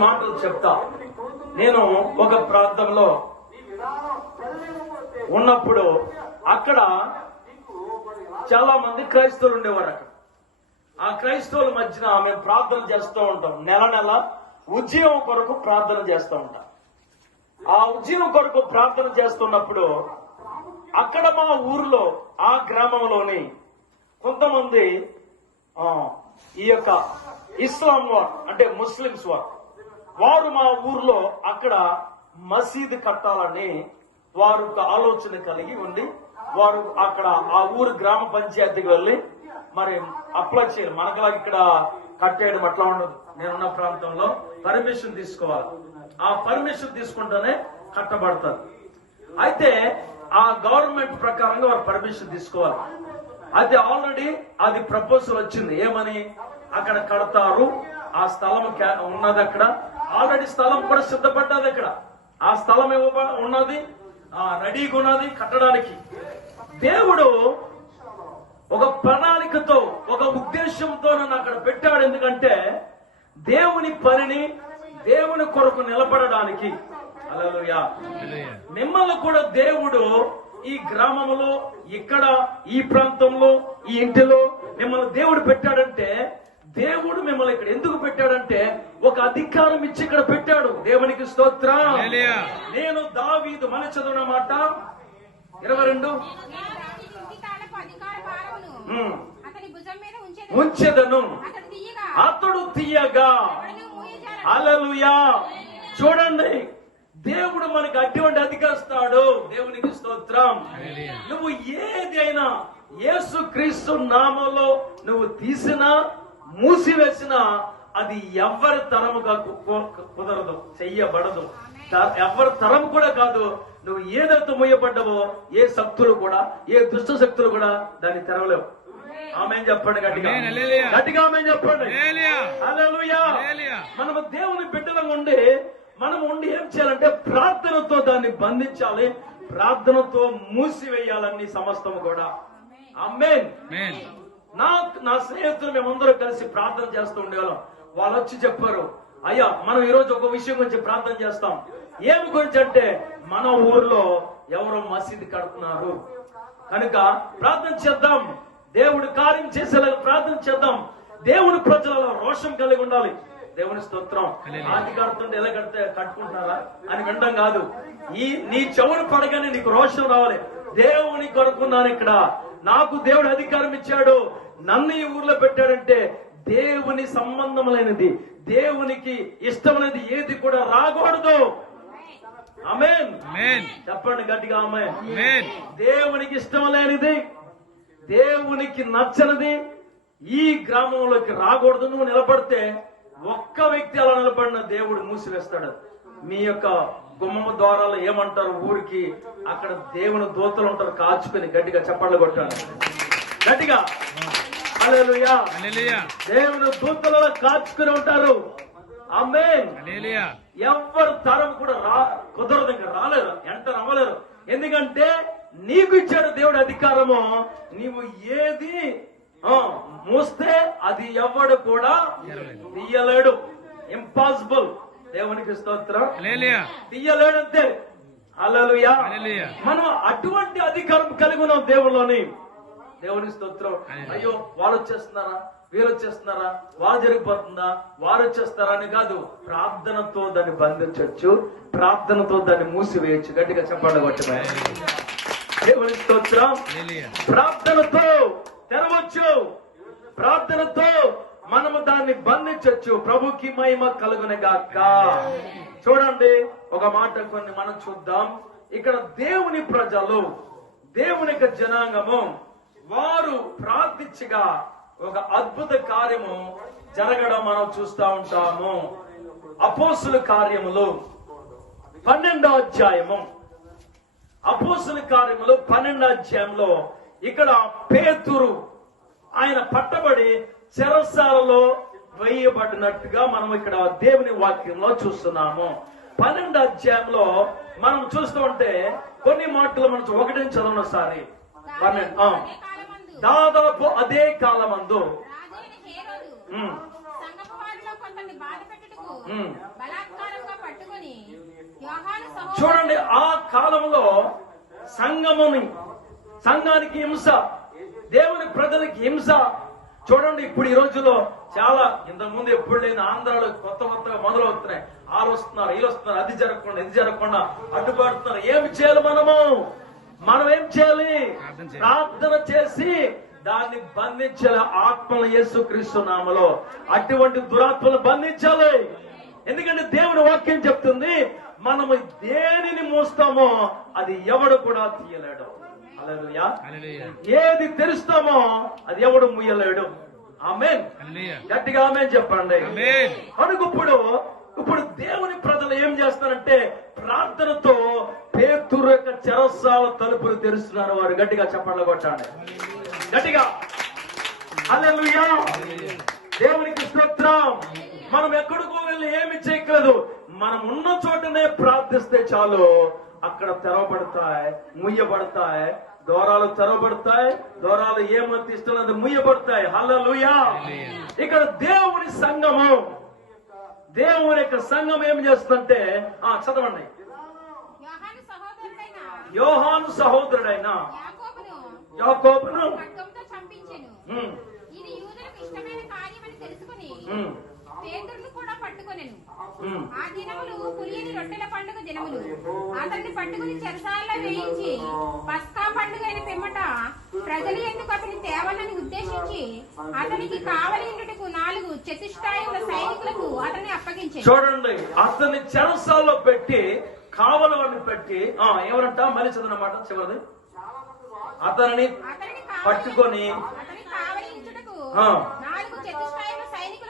మాటలు చెప్తా. నేను ఒక ప్రాంతంలో ఉన్నప్పుడు అక్కడ చాలా మంది క్రైస్తవులు ఉండేవారు అక్కడ. ఆ క్రైస్తవుల మధ్యన మేము ప్రార్థన చేస్తూ ఉంటాం. నెల నెల ఉద్యమం కొరకు ప్రార్థన చేస్తూ ఉంటాం. ఆ ఉద్యమం కొరకు ప్రార్థన చేస్తున్నప్పుడు అక్కడ మా ఊర్లో ఆ గ్రామంలోని కొంతమంది ఆ, ఈ యొక్క ఇస్లాం వార్ అంటే ముస్లిమ్స్ వార్ వారు మా ఊర్లో అక్కడ మసీదు కట్టాలని వారు ఒక ఆలోచన కలిగి ఉండి వారు అక్కడ ఆ ఊరు గ్రామ పంచాయతీకి వెళ్ళి మరి అప్లై చేయాలి. మనకలా ఇక్కడ కట్టేయడం అట్లా ఉండదు. నేనున్న ప్రాంతంలో పర్మిషన్ తీసుకోవాలి. ఆ పర్మిషన్ తీసుకుంటేనే కట్టబడతారు. అయితే ఆ గవర్నమెంట్ ప్రకారంగా వారు పర్మిషన్ తీసుకోవాలి. అది ఆల్రెడీ అది ప్రపోజల్ వచ్చింది. ఏమని? అక్కడ కడతారు. ఆ స్థలం క్యా- ఉన్నది అక్కడ ఆల్రెడీ స్థలం కూడా సిద్ధపడ్డది అక్కడ ఆ స్థలం ఇవ్వ ఉన్నది ఆ రెడీగా ఉన్నది కట్టడానికి. దేవుడు ఒక ప్రణాళికతో ఒక ఉద్దేశంతో నన్ను అక్కడ పెట్టాడు. ఎందుకంటే దేవుని పనిని దేవుని కొరకు నిలబడడానికి. మిమ్మల్ని కూడా దేవుడు ఈ గ్రామంలో ఇక్కడ ఈ ప్రాంతంలో ఈ ఇంటిలో మిమ్మల్ని దేవుడు పెట్టాడంటే దేవుడు మిమ్మల్ని ఇక్కడ ఎందుకు పెట్టాడంటే ఒక అధికారం ఇచ్చి ఇక్కడ పెట్టాడు. దేవునికి స్తోత్రం. హల్లెలూయా. నేను దావీదు మన చదువున మాట. ఇరవై రెండు. ఉంచెదను. ఉంచెదను. అతడు తీయగా. అలలుయా చూడండి. దేవుడు మనకి అటువంటి అధికరిస్తాడు. దేవునికి స్తోత్రం. నువ్వు ఏదైనా యేసు క్రీస్తు నామంలో నువ్వు తీసినా మూసివేసినా అది ఎవరి తరముగా కుదరదు చెయ్యబడదు ఎవరి తరం కూడా కాదు నువ్వు ఏదైతే మూయబడ్డవో ఏ శక్తులు కూడా ఏ దుష్ట శక్తులు కూడా దాన్ని తెరవలేవు ఆమె చెప్పండి గట్టిగా. గట్టిగా ఆమె చెప్పండి హల్లెలూయా. హల్లెలూయా. హల్లెలూయా. మనము దేవుని బిడ్డలం ఉండి మనం ఉండి ఏం చేయాలంటే ప్రార్థనతో దాన్ని బంధించాలి ప్రార్థనతో మూసివేయాలన్ని సమస్తము కూడా అమ్మేన్ ఆమేన్. నా నా స్నేహితులు మేమందరం కలిసి ప్రార్థన చేస్తూ ఉండేవాళ్ళం. వాళ్ళు వచ్చి చెప్పారు అయ్యా మనం ఈ రోజు ఒక విషయం గురించి ప్రార్థన చేస్తాం. ఏమి గురించి అంటే మన ఊర్లో ఎవరో మసీదు కడుతున్నారు. కనుక ప్రార్థన చేద్దాం. దేవుడు కార్యం చేసేలాగా ప్రార్థన చేద్దాం. దేవుని ప్రజలలో రోషం కలిగి ఉండాలి. దేవుని స్తోత్రం. ఆది కడుతుంటే ఎలా కడితే కట్టుకుంటారా అని వినడం కాదు. ఈ నీ చెవులు పడగానే నీకు రోషం రావాలి. దేవుని కొనుక్కున్నాను ఇక్కడ. నాకు దేవుడు అధికారం ఇచ్చాడు. నన్ను ఈ ఊర్లో పెట్టాడంటే దేవుని సంబంధములైనది. దేవునికి ఇష్టమైనది ఏది కూడా రాకూడదు. చెప్పండి గట్టిగా ఆమేన్. దేవునికి ఇష్టం లేనిది దేవునికి నచ్చనిది ఈ గ్రామంలోకి రాకూడదు. నువ్వు నిలబడితే ఒక్క వ్యక్తి అలా నిలబడిన దేవుడు మూసివేస్తాడు. మీ యొక్క గుమ్మము ద్వారాలు ఏమంటారు ఊరికి? అక్కడ దేవుని దూతలు ఉంటారు కాచుకుని గట్టిగా చప్పట్లు కొట్టాడు గట్టిగా. దేవుని దూతలలో కాచుకుని ఉంటారు. ఎవ్వరు తరం కూడా రా కుదరదు ఇంకా రాలేరు ఎంటర్ అవ్వలేరు ఎందుకంటే నీకు ఇచ్చాడు దేవుడి అధికారము. నీవు ఏది ఆ, మూస్తే అది ఎవడు కూడా తీయలేడు. ఇంపాసిబుల్ దేవునికి స్తోత్రం. తీయలేడంతే హల్లెలూయా. మనం అటువంటి అధికారం కలిగి ఉన్నాం దేవుళ్ళని. దేవుని స్తోత్రం. అయ్యో వాళ్ళు వచ్చేస్తున్నారా? వీరు వచ్చేస్తున్నారా? వాళ్ళు జరిగిపోతుందా? వారు వచ్చేస్తారా అని కాదు. ప్రార్థనతో దాన్ని బంధించవచ్చు. ప్రార్థనతో దాన్ని మూసివేయచ్చు. గట్టిగా చెప్పండి దేవుని స్తోత్రం. ప్రార్థనతో తెరవచ్చు. ప్రార్థనతో మనము దాన్ని బంధించవచ్చు ప్రభుకి మహిమ కలుగునగాక చూడండి ఒక మాట కొన్ని మనం చూద్దాం. ఇక్కడ దేవుని ప్రజలు దేవుని యొక్క జనాంగము వారు ప్రార్థించగా ఒక అద్భుత కార్యము జరగడం మనం చూస్తా ఉంటాము. అపోసుల కార్యములు పన్నెండో అధ్యాయము. అపోసుల కార్యములు పన్నెండో అధ్యాయంలో ఇక్కడ పేతురు ఆయన పట్టబడి చెరసాలలో వేయబడినట్టుగా మనం ఇక్కడ దేవుని వాక్యంలో చూస్తున్నాము పన్నెండు అధ్యాయంలో మనం చూస్తూ ఉంటే కొన్ని మాటలు మనం ఒకటి చదవండి ఒకసారి పన్నెండు. అదే దాదాపు అదే కాలమందు ఉమ్. బలా చూడండి ఆ కాలంలో సంఘముని సంఘానికి హింస దేవుని ప్రజలకి హింస చూడండి ఇప్పుడు ఈ రోజుల్లో చాలా ఇంతకుముందు ఎప్పుడు లేని ఆంధ్రాలో కొత్త కొత్తగా మొదలవుతున్నాయి. వాళ్ళు వస్తున్నారు వీళ్ళు వస్తున్నారు అది జరగకుండా ఇది జరగకుండా అడ్డుపడుతున్నారు. ఏమి చేయాలి మనము? మనం ఏం చేయాలి. ప్రార్థన చేసి దాన్ని బంధించాలి ఆత్మల యేసుక్రీస్తు నామలో. అటువంటి దురాత్మలు బంధించాలి. ఎందుకంటే దేవుని వాక్యం చెప్తుంది మనము దేనిని మోస్తామో అది ఎవడు కూడా తీయలేడు. ఏది తెరుస్తామో అది ఎవడు ముయ్యలేడు. ఆమెన్. గట్టిగా ఆమెన్ చెప్పండి. కనుక ఇప్పుడు ఇప్పుడు దేవుని ప్రజలు ఏం చేస్తారంటే ప్రార్థనతో పేతురు యొక్క చెరసాల తలుపులు తెరుస్తున్నారు. వారు గట్టిగా చెప్పండి కొట్టండి. గట్టిగా. హల్లెలూయా. దేవునికి స్తోత్రం. మనం ఎక్కడికో వెళ్ళి ఏమి చేయగలదు మనం ఉన్న చోటనే ప్రార్థిస్తే చాలు. అక్కడ తెరవబడతాయి ముయ్యబడతాయి దూరాలు తెరవబడతాయి దూరాలు ఏమంత ఇష్టం ముయ్యబడతాయి హల్లెలూయా. ఇక్కడ దేవుని సంఘము దేవుని యొక్క సంఘం ఏం చేస్తుందంటే ఆ చదవండి. యోహాను సహోదరుడైన? యోహాను సహోదరుడైన? యాకోబును? యాకోబును? ఖడ్గంతో చంపించెను. ఉమ్, ఇది యూదులకు ఇష్టమైన కార్యమని తెలుసుకుని ఉమ్, పేదరును కూడా పట్టుకొనెను. ఉమ్. ఆ దినములు పులియని రొట్టెల దినములు అతన్ని పట్టుకుని చెరసాలలో వేయించి పస్కా పండుగ అయిన పిమ్మట ప్రజలు ఎందుకు అతని తేవాలని ఉద్దేశించి అతనికి కావలి ఉండుటకు నాలుగు చతుష్టాయుల సైనికులకు అతన్ని అప్పగించారు. చూడండి అతన్ని చెరసాల్లో పెట్టి కావలవని పెట్టి ఆ ఎవరంట? మళ్ళీ చదవనమాట చివరిది. అతనిని పట్టుకొని. నాలుగు